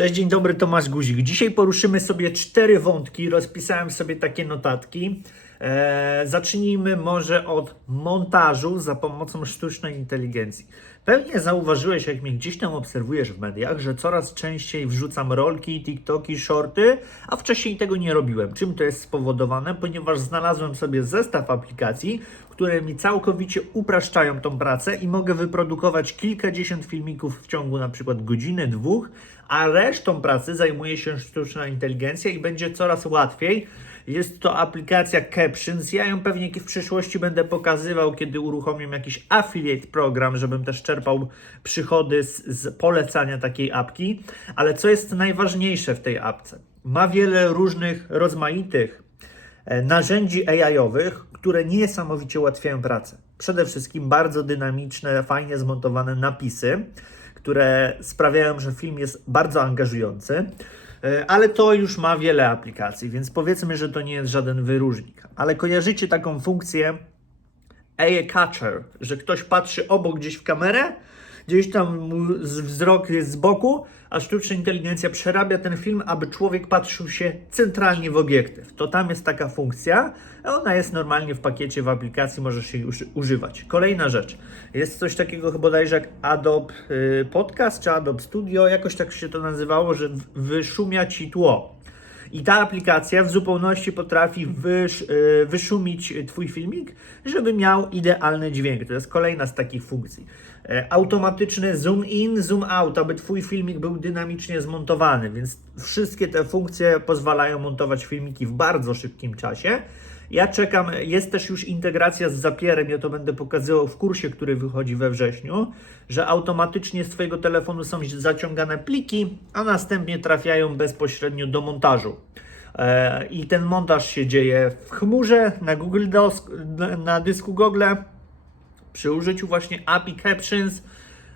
Cześć, dzień dobry, Tomasz Guzik. Dzisiaj poruszymy sobie cztery wątki. Rozpisałem sobie takie notatki. Eee, zacznijmy może od montażu za pomocą sztucznej inteligencji. Pewnie zauważyłeś, jak mnie gdzieś tam obserwujesz w mediach, że coraz częściej wrzucam rolki, TikToki, shorty, a wcześniej tego nie robiłem. Czym to jest spowodowane? Ponieważ znalazłem sobie zestaw aplikacji, które mi całkowicie upraszczają tą pracę i mogę wyprodukować kilkadziesiąt filmików w ciągu na przykład godziny, dwóch, a resztą pracy zajmuje się sztuczna inteligencja i będzie coraz łatwiej. Jest to aplikacja Captions. Ja ją pewnie w przyszłości będę pokazywał, kiedy uruchomię jakiś affiliate program, żebym też czerpał przychody z, z polecania takiej apki. Ale co jest najważniejsze w tej apce? Ma wiele różnych rozmaitych e, narzędzi AI-owych, które niesamowicie ułatwiają pracę. Przede wszystkim bardzo dynamiczne, fajnie zmontowane napisy, które sprawiają, że film jest bardzo angażujący. E, Ale to już ma wiele aplikacji, więc powiedzmy, że to nie jest żaden wyróżnik. Ale kojarzycie taką funkcję AI Catcher, że ktoś patrzy obok gdzieś w kamerę, gdzieś tam wzrok jest z boku, a sztuczna inteligencja przerabia ten film, aby człowiek patrzył się centralnie w obiektyw. To tam jest taka funkcja, a ona jest normalnie w pakiecie w aplikacji, możesz jej uży- używać. Kolejna rzecz, jest coś takiego chyba bodajże jak Adobe y, Podcast czy Adobe Studio, jakoś tak się to nazywało, że wyszumia ci tło. I ta aplikacja w zupełności potrafi wysz, y, wyszumić Twój filmik, żeby miał idealny dźwięk. To jest kolejna z takich funkcji. E, Automatyczny zoom in, zoom out, aby Twój filmik był dynamicznie zmontowany, więc wszystkie te funkcje pozwalają montować filmiki w bardzo szybkim czasie. Ja czekam, jest też już integracja z Zapierem, ja to będę pokazywał w kursie, który wychodzi we wrześniu, że automatycznie z Twojego telefonu są zaciągane pliki, a następnie trafiają bezpośrednio do montażu. E, I ten montaż się dzieje w chmurze, na Google Dosk, na- dysku Google, przy użyciu właśnie API Captions,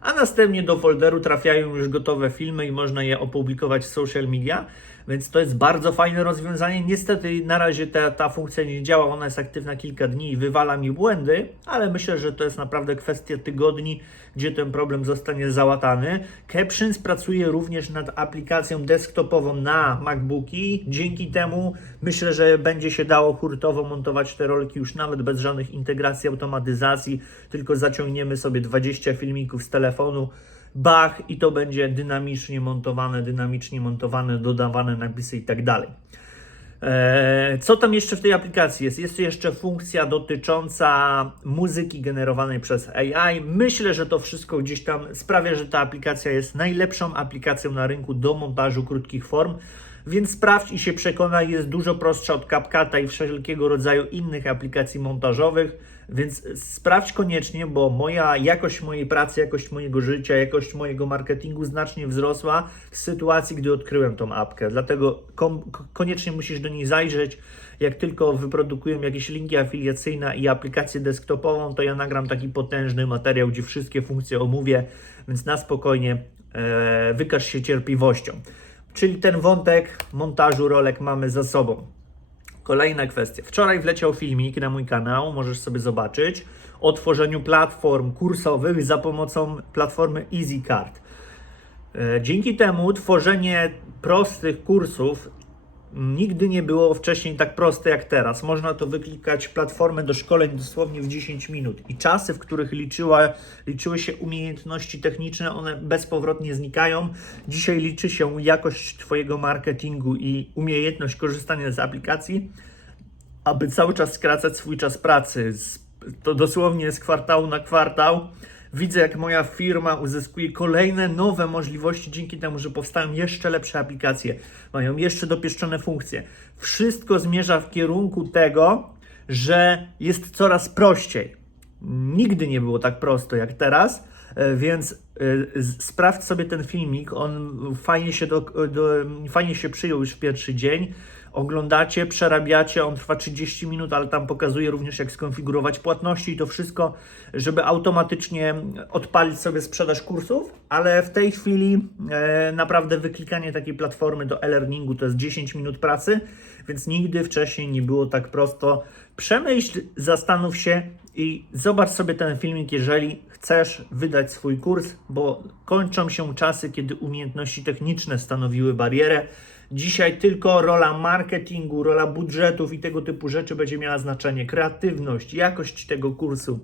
a następnie do folderu trafiają już gotowe filmy i można je opublikować w social media. Więc to jest bardzo fajne rozwiązanie. Niestety na razie ta, ta funkcja nie działa, ona jest aktywna kilka dni i wywala mi błędy, ale myślę, że to jest naprawdę kwestia tygodni, gdzie ten problem zostanie załatany. Captions pracuje również nad aplikacją desktopową na MacBooki. Dzięki temu myślę, że będzie się dało hurtowo montować te rolki już nawet bez żadnych integracji, automatyzacji, tylko zaciągniemy sobie 20 filmików z telefonu, bach i to będzie dynamicznie montowane, dynamicznie montowane, dodawane napisy i tak dalej. Eee, Co tam jeszcze w tej aplikacji jest? Jest jeszcze funkcja dotycząca muzyki generowanej przez AI. Myślę, że to wszystko gdzieś tam sprawia, że ta aplikacja jest najlepszą aplikacją na rynku do montażu krótkich form. Więc sprawdź i się przekonaj, jest dużo prostsza od CapCuta i wszelkiego rodzaju innych aplikacji montażowych. Więc sprawdź koniecznie, bo moja jakość mojej pracy, jakość mojego życia, jakość mojego marketingu znacznie wzrosła w sytuacji, gdy odkryłem tą apkę. Dlatego koniecznie musisz do niej zajrzeć. Jak tylko wyprodukuję jakieś linki afiliacyjne i aplikację desktopową, to ja nagram taki potężny materiał, gdzie wszystkie funkcje omówię, więc na spokojnie e, wykaż się cierpliwością. Czyli ten wątek montażu rolek mamy za sobą. Kolejna kwestia. Wczoraj wleciał filmik na mój kanał, możesz sobie zobaczyć, o tworzeniu platform kursowych za pomocą platformy EasyCard. E, Dzięki temu tworzenie prostych kursów nigdy nie było wcześniej tak proste jak teraz. Można to wyklikać platformę do szkoleń dosłownie w 10 minut i czasy, w których liczyła, liczyły się umiejętności techniczne, one bezpowrotnie znikają. Dzisiaj liczy się jakość Twojego marketingu i umiejętność korzystania z aplikacji, aby cały czas skracać swój czas pracy. To dosłownie z kwartału na kwartał. Widzę, jak moja firma uzyskuje kolejne nowe możliwości dzięki temu, że powstają jeszcze lepsze aplikacje, mają jeszcze dopieszczone funkcje. Wszystko zmierza w kierunku tego, że jest coraz prościej. Nigdy nie było tak prosto jak teraz, e, więc e, sprawdź sobie ten filmik. On fajnie się, do, do, fajnie się przyjął już w pierwszy dzień. Oglądacie, przerabiacie, on trwa 30 minut, ale tam pokazuje również jak skonfigurować płatności i to wszystko, żeby automatycznie odpalić sobie sprzedaż kursów, ale w tej chwili e, naprawdę wyklikanie takiej platformy do e-learningu to jest 10 minut pracy, więc nigdy wcześniej nie było tak prosto Przemyśl, zastanów się i zobacz sobie ten filmik, jeżeli chcesz wydać swój kurs, bo kończą się czasy, kiedy umiejętności techniczne stanowiły barierę. Dzisiaj tylko rola marketingu, rola budżetów i tego typu rzeczy będzie miała znaczenie. Kreatywność, jakość tego kursu,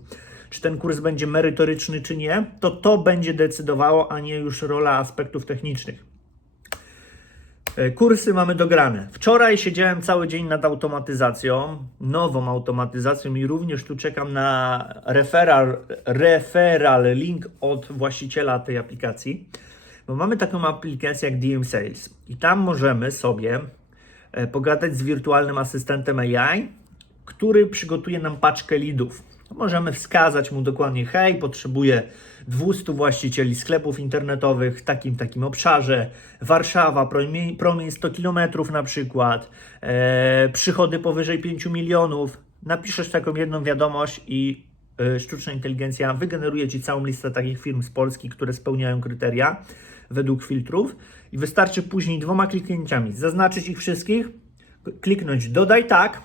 czy ten kurs będzie merytoryczny, czy nie, to to będzie decydowało, a nie już rola aspektów technicznych. E, Kursy mamy dograne. Wczoraj siedziałem cały dzień nad automatyzacją, nową automatyzacją i również tu czekam na referral, link od właściciela tej aplikacji. Bo mamy taką aplikację jak DM Sales i tam możemy sobie e, pogadać z wirtualnym asystentem AI, który przygotuje nam paczkę leadów. Możemy wskazać mu dokładnie, hej, potrzebuję 200 właścicieli sklepów internetowych w takim, takim obszarze, Warszawa, promień, promień 100 km na przykład, e, przychody powyżej 5 milionów. Napiszesz taką jedną wiadomość i e, sztuczna inteligencja wygeneruje Ci całą listę takich firm z Polski, które spełniają kryteria według filtrów i wystarczy później dwoma kliknięciami. Zaznaczyć ich wszystkich, kliknąć dodaj tak,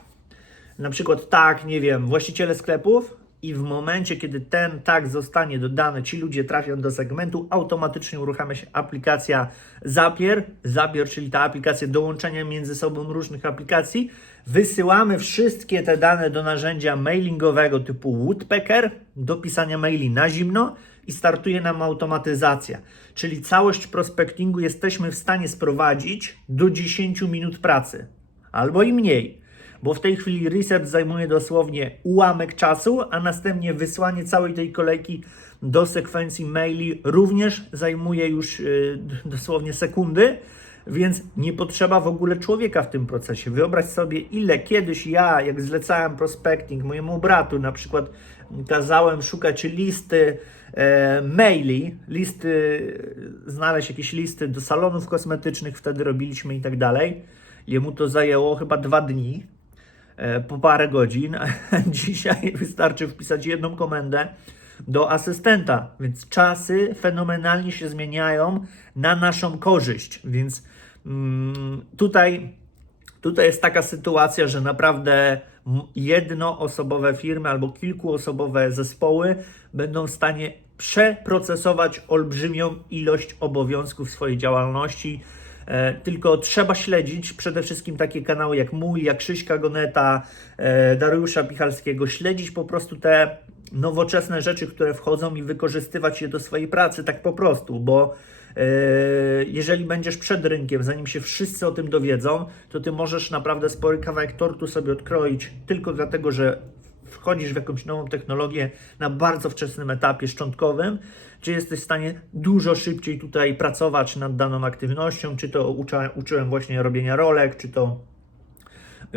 na przykład tak, nie wiem, właściciele sklepów i w momencie, kiedy ten tak zostanie dodany, ci ludzie trafią do segmentu, automatycznie uruchamia się aplikacja Zapier, Zapier, czyli ta aplikacja dołączenia między sobą różnych aplikacji. Wysyłamy wszystkie te dane do narzędzia mailingowego typu Woodpecker do pisania maili na zimno i startuje nam automatyzacja. Czyli całość prospectingu jesteśmy w stanie sprowadzić do 10 minut pracy albo i mniej bo w tej chwili research zajmuje dosłownie ułamek czasu, a następnie wysłanie całej tej kolejki do sekwencji maili również zajmuje już yy, dosłownie sekundy, więc nie potrzeba w ogóle człowieka w tym procesie. Wyobraź sobie, ile kiedyś ja, jak zlecałem prospecting mojemu bratu, na przykład kazałem szukać listy maili, listy, znaleźć jakieś listy do salonów kosmetycznych, wtedy robiliśmy i tak dalej. Jemu to zajęło chyba dwa dni e, po parę godzin. Dzisiaj wystarczy wpisać jedną komendę do asystenta, więc czasy fenomenalnie się zmieniają na naszą korzyść. Więc mm, tutaj, tutaj jest taka sytuacja, że naprawdę jednoosobowe firmy albo kilkuosobowe zespoły będą w stanie przeprocesować olbrzymią ilość obowiązków swojej działalności. E, tylko trzeba śledzić przede wszystkim takie kanały jak mój, jak Krzyśka Goneta, e, Dariusza Pichalskiego, śledzić po prostu te nowoczesne rzeczy, które wchodzą i wykorzystywać je do swojej pracy tak po prostu, bo e, jeżeli będziesz przed rynkiem, zanim się wszyscy o tym dowiedzą, to ty możesz naprawdę spory kawałek tortu sobie odkroić tylko dlatego, że wchodzisz w jakąś nową technologię na bardzo wczesnym etapie szczątkowym, czy jesteś w stanie dużo szybciej tutaj pracować nad daną aktywnością, czy to uczyłem właśnie robienia rolek, czy to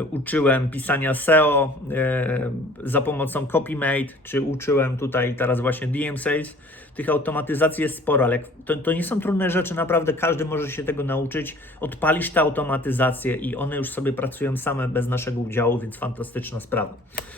uczyłem pisania SEO e, za pomocą Copymate, czy uczyłem tutaj teraz właśnie DM Sales. Tych automatyzacji jest sporo, ale to, to nie są trudne rzeczy, naprawdę każdy może się tego nauczyć. Odpalisz te automatyzacje i one już sobie pracują same bez naszego udziału, więc fantastyczna sprawa.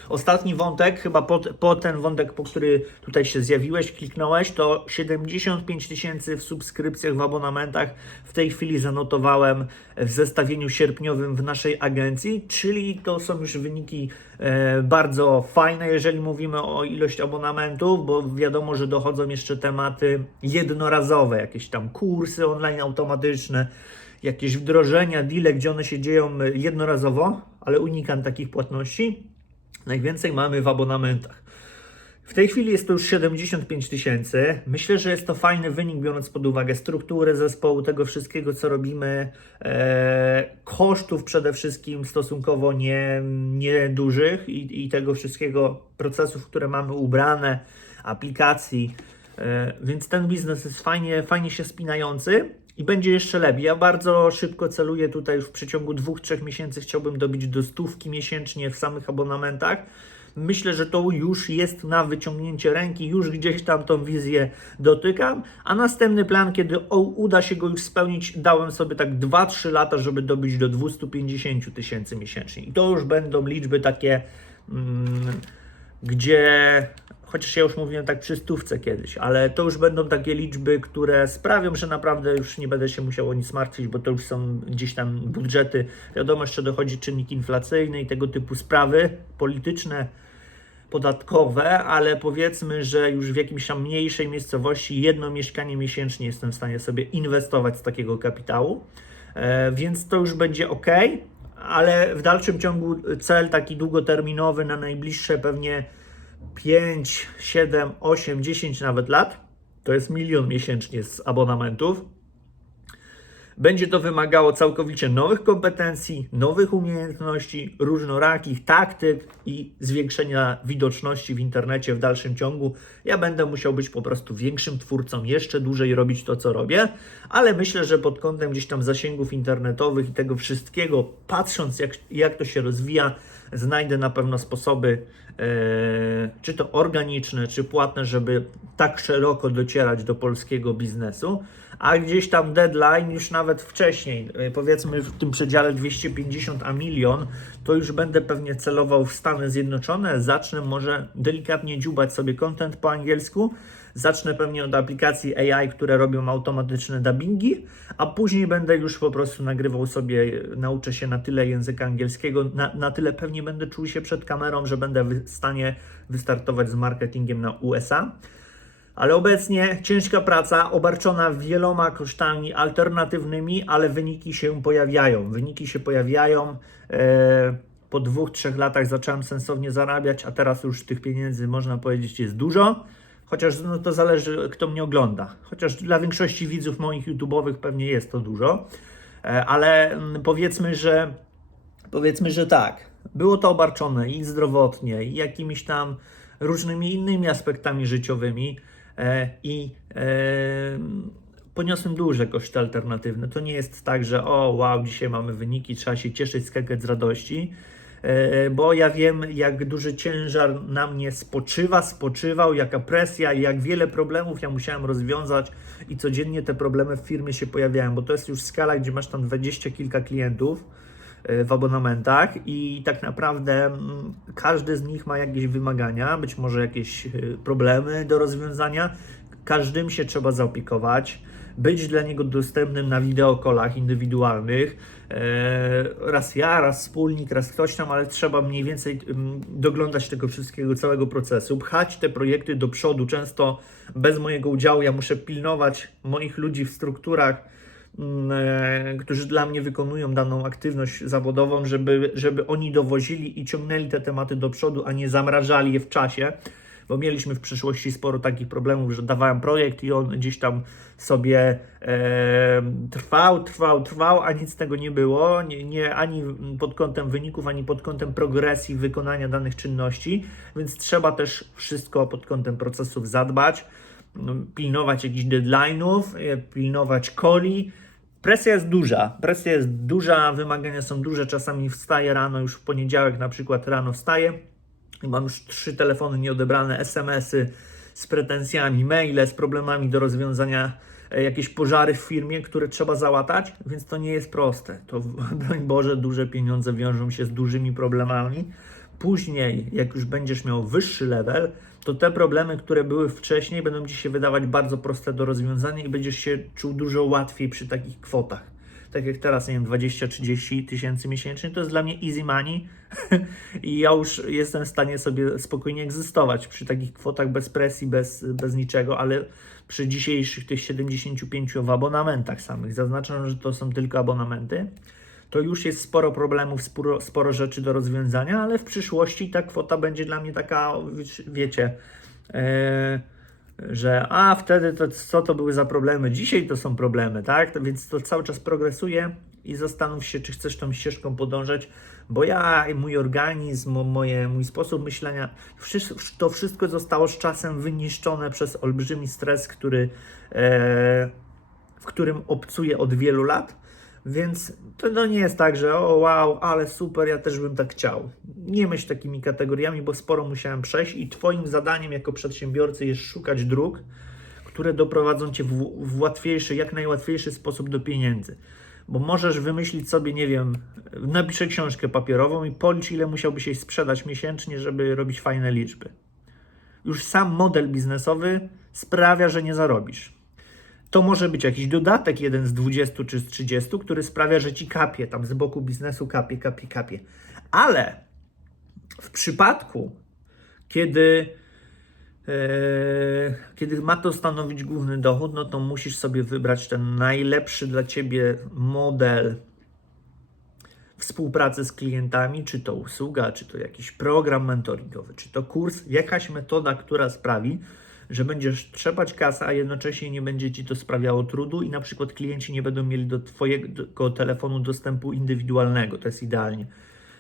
Ostatni wątek, chyba po, po ten wątek, po który tutaj się zjawiłeś, kliknąłeś, to 75 tysięcy w subskrypcjach, w abonamentach. W tej chwili zanotowałem w zestawieniu sierpniowym w naszej agencji, czyli to są już wyniki e, bardzo fajne, jeżeli mówimy o ilość abonamentów, bo wiadomo, że dochodzą jeszcze tematy jednorazowe, jakieś tam kursy online automatyczne, jakieś wdrożenia, deale, gdzie one się dzieją e, jednorazowo, ale unikam takich płatności. Najwięcej mamy w abonamentach. W tej chwili jest to już 75 tysięcy. Myślę, że jest to fajny wynik, biorąc pod uwagę strukturę zespołu, tego wszystkiego, co robimy, e, kosztów przede wszystkim stosunkowo nie, niedużych i, i tego wszystkiego procesów, które mamy ubrane, aplikacji. E, więc ten biznes jest fajnie, fajnie się spinający i będzie jeszcze lepiej. Ja bardzo szybko celuję tutaj już w przeciągu dwóch, trzech miesięcy chciałbym dobić do stówki miesięcznie w samych abonamentach. Myślę, że to już jest na wyciągnięcie ręki, już gdzieś tam tą wizję dotykam, a następny plan, kiedy uda się go już spełnić, dałem sobie tak 2-3 lata, żeby dobić do 250 tysięcy miesięcznie. I to już będą liczby takie, mm, gdzie chociaż ja już mówiłem tak przy stówce kiedyś, ale to już będą takie liczby, które sprawią, że naprawdę już nie będę się musiał o nic martwić, bo to już są gdzieś tam budżety. Wiadomo, jeszcze dochodzi czynnik inflacyjny i tego typu sprawy polityczne, podatkowe, ale powiedzmy, że już w jakimś tam mniejszej miejscowości jedno mieszkanie miesięcznie jestem w stanie sobie inwestować z takiego kapitału, e, więc to już będzie ok, ale w dalszym ciągu cel taki długoterminowy na najbliższe pewnie 5, 7, 8, 10 nawet lat, to jest milion miesięcznie z abonamentów. Będzie to wymagało całkowicie nowych kompetencji, nowych umiejętności, różnorakich taktyk i zwiększenia widoczności w internecie w dalszym ciągu. Ja będę musiał być po prostu większym twórcą, jeszcze dłużej robić to, co robię, ale myślę, że pod kątem gdzieś tam zasięgów internetowych i tego wszystkiego, patrząc jak, jak to się rozwija, znajdę na pewno sposoby, e, czy to organiczne, czy płatne, żeby tak szeroko docierać do polskiego biznesu. A gdzieś tam deadline już nawet wcześniej, e, powiedzmy w tym przedziale 250 a milion, to już będę pewnie celował w Stany Zjednoczone. Zacznę może delikatnie dziubać sobie content po angielsku. Zacznę pewnie od aplikacji AI, które robią automatyczne dubbingi, a później będę już po prostu nagrywał sobie, nauczę się na tyle języka angielskiego, na, na tyle pewnie będę czuł się przed kamerą, że będę w stanie wystartować z marketingiem na USA. Ale obecnie ciężka praca, obarczona wieloma kosztami alternatywnymi, ale wyniki się pojawiają. Wyniki się pojawiają. E, po dwóch, trzech latach zacząłem sensownie zarabiać, a teraz już tych pieniędzy można powiedzieć jest dużo. Chociaż no, to zależy, kto mnie ogląda. Chociaż dla większości widzów moich YouTube'owych pewnie jest to dużo. E, ale mm, powiedzmy, że powiedzmy, że tak. Było to obarczone i zdrowotnie, i jakimiś tam różnymi innymi aspektami życiowymi i e, poniosłem duże koszty alternatywne. To nie jest tak, że o wow, dzisiaj mamy wyniki, trzeba się cieszyć, skakać z radości, e, bo ja wiem, jak duży ciężar na mnie spoczywa, spoczywał, jaka presja i jak wiele problemów ja musiałem rozwiązać i codziennie te problemy w firmie się pojawiają, bo to jest już skala, gdzie masz tam dwadzieścia kilka klientów, e, w abonamentach i tak naprawdę mm, każdy z nich ma jakieś wymagania, być może jakieś e, problemy do rozwiązania. Każdym się trzeba zaopiekować, być dla niego dostępnym na wideokolach indywidualnych. E, Raz ja, raz wspólnik, raz ktoś tam, ale trzeba mniej więcej mm, doglądać tego wszystkiego, całego procesu, pchać te projekty do przodu. Często bez mojego udziału ja muszę pilnować moich ludzi w strukturach, e, którzy dla mnie wykonują daną aktywność zawodową, żeby, żeby oni dowozili i ciągnęli te tematy do przodu, a nie zamrażali je w czasie, bo mieliśmy w przeszłości sporo takich problemów, że dawałem projekt i on gdzieś tam sobie e, trwał, trwał, trwał, a nic z tego nie było, nie, nie, ani pod kątem wyników, ani pod kątem progresji wykonania danych czynności, więc trzeba też wszystko pod kątem procesów zadbać, no, pilnować jakichś deadline'ów, e, pilnować coli, Presja jest duża, presja jest duża, wymagania są duże. Czasami wstaję rano, już w poniedziałek na przykład rano wstaję i mam już trzy telefony nieodebrane, SMS-y z pretensjami, maile z problemami do rozwiązania, e, jakieś pożary w firmie, które trzeba załatać, więc to nie jest proste. To, broń Boże, duże pieniądze wiążą się z dużymi problemami. Później, jak już będziesz miał wyższy level, to te problemy, które były wcześniej, będą ci się wydawać bardzo proste do rozwiązania i będziesz się czuł dużo łatwiej przy takich kwotach. Tak jak teraz, nie wiem, 20-30 tysięcy miesięcznie, to jest dla mnie easy money. I ja już jestem w stanie sobie spokojnie egzystować przy takich kwotach bez presji, bez, bez niczego, ale przy dzisiejszych tych 75 w abonamentach samych, zaznaczam, że to są tylko abonamenty, to już jest sporo problemów, sporo, sporo rzeczy do rozwiązania, ale w przyszłości ta kwota będzie dla mnie taka, wiecie, e, że a wtedy to co to były za problemy, dzisiaj to są problemy, tak? To, więc to cały czas progresuje i zastanów się, czy chcesz tą ścieżką podążać, bo ja, mój organizm, moje, mój sposób myślenia, to wszystko zostało z czasem wyniszczone przez olbrzymi stres, który, e, w którym obcuję od wielu lat. Więc to no nie jest tak, że o wow, ale super, ja też bym tak chciał. Nie myśl takimi kategoriami, bo sporo musiałem przejść i Twoim zadaniem jako przedsiębiorcy jest szukać dróg, które doprowadzą Cię w, w łatwiejszy, jak najłatwiejszy sposób do pieniędzy. Bo możesz wymyślić sobie, nie wiem, napiszę książkę papierową i policz, ile musiałbyś jej sprzedać miesięcznie, żeby robić fajne liczby. już sam model biznesowy sprawia, że nie zarobisz. To może być jakiś dodatek, jeden z 20 czy z 30, który sprawia, że ci kapie, tam z boku biznesu kapie, kapie, kapie. Ale w przypadku, kiedy, e, kiedy ma to stanowić główny dochód, no to musisz sobie wybrać ten najlepszy dla ciebie model współpracy z klientami, czy to usługa, czy to jakiś program mentoringowy, czy to kurs, jakaś metoda, która sprawi, że będziesz trzepać kasę, a jednocześnie nie będzie ci to sprawiało trudu i na przykład klienci nie będą mieli do twojego telefonu dostępu indywidualnego, to jest idealnie.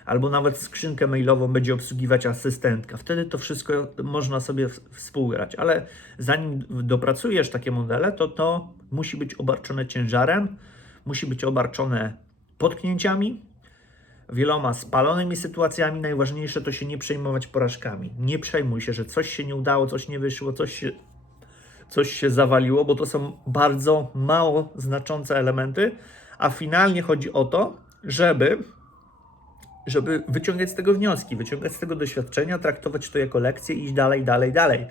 Albo nawet skrzynkę mailową będzie obsługiwać asystentka. Wtedy to wszystko można sobie współgrać, ale zanim dopracujesz takie modele, to to musi być obarczone ciężarem, musi być obarczone potknięciami, wieloma spalonymi sytuacjami. Najważniejsze to się nie przejmować porażkami. Nie przejmuj się, że coś się nie udało, coś nie wyszło, coś się, coś się zawaliło, bo to są bardzo mało znaczące elementy, a finalnie chodzi o to, żeby żeby wyciągać z tego wnioski, wyciągać z tego doświadczenia, traktować to jako lekcję i iść dalej, dalej, dalej.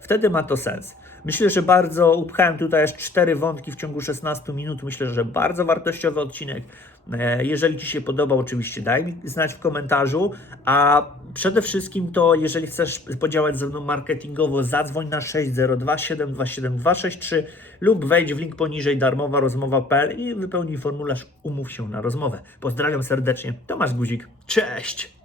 Wtedy ma to sens. Myślę, że bardzo upchałem tutaj aż cztery wątki w ciągu 16 minut. Myślę, że bardzo wartościowy odcinek. E, Jeżeli Ci się podobał, oczywiście daj mi znać w komentarzu. A przede wszystkim to, jeżeli chcesz podziałać ze mną marketingowo, zadzwoń na 602 727 263 lub wejdź w link poniżej darmowa rozmowa.pl i wypełnij formularz Umów się na rozmowę. Pozdrawiam serdecznie, Tomasz Guzik. Cześć!